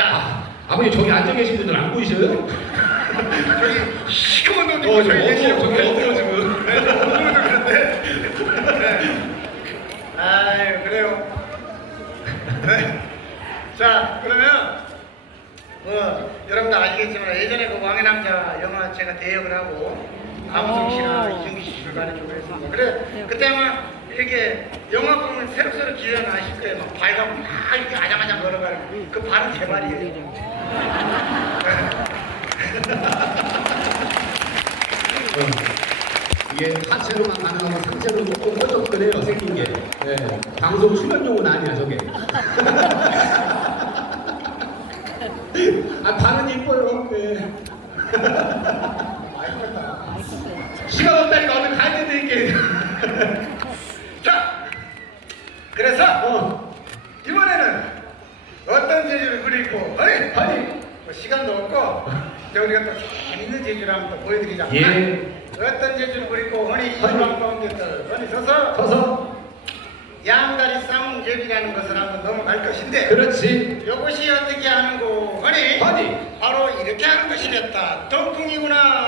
자, 아버님 저기 앉아 계신 분들 안 보이셔요? 저기 시커먼 놈 어, 저기 계시는 엎드려, 저기. 엎드려 지금. 네, 그런데. 네. 아유, 그래요. 네. 자, 그러면 뭐 여러분들 아시겠지만 예전에 그 왕의 남자 영화 제가 대역을 하고 아무성 씨나 오. 이승기 씨 출간해주고 그랬습니다. 그래 그때 아마 이렇게 영화 보면 새록새록 기억나실 때 막 발가락 막 이렇게 아장아장 걸어가는 그 발은 제 발이에요. 어. 이게 하체로만 가능하고 상체로 조금 뾰족해요 생긴 게. 네. 방송 출연용은 아니야 저게. 아 발은 이뻐요. 네. 시간 없다니까 얼른 가야 되는데 이게. 자, 그래서 어. 이번에는 어떤 제주를 그리고 아니 아니 뭐 시간도 없고 이제 우리가 또 재밌는 제주를 한번 또 보여드리자. 예. 어떤 제주를 그리고 허니. 이방 가운데들 허니 서서 서서. 양다리 쌍제비라는 것을 한번 넘어갈 것인데 그렇지. 이것이 어떻게 하는 거. 바로 이렇게 하는 것이랬다. 동풍이구나 동풍.